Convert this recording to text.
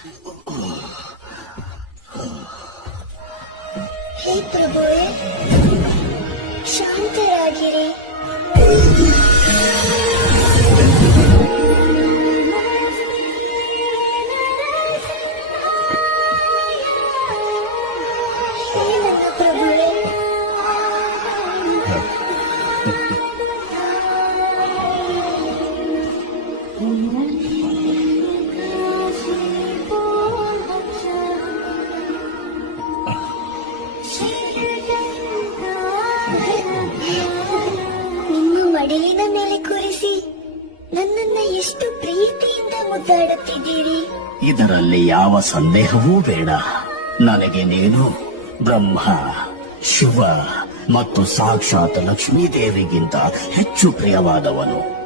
ಹೇ ಪ್ರಭುವೇ, ಶಾಂತರಾಗಿರಿ. ಹೇ ನನ್ನ ಪ್ರಭುವೇ, ನಿಮ್ಮ ಮಡಿಲಿನ ಮೇಲೆ ಕೂರಿಸಿ ನನ್ನನ್ನ ಎಷ್ಟು ಪ್ರೀತಿಯಿಂದ ಮುದ್ದಾಡುತ್ತಿದ್ದೀರಿ. ಇದರಲ್ಲಿ ಯಾವ ಸಂದೇಹವೂ ಬೇಡ. ನನಗೆ ನೀನು ಬ್ರಹ್ಮ, ಶಿವ ಮತ್ತು ಸಾಕ್ಷಾತ್ ಲಕ್ಷ್ಮೀದೇವಿಗಿಂತ ಹೆಚ್ಚು ಪ್ರಿಯವಾದವನು.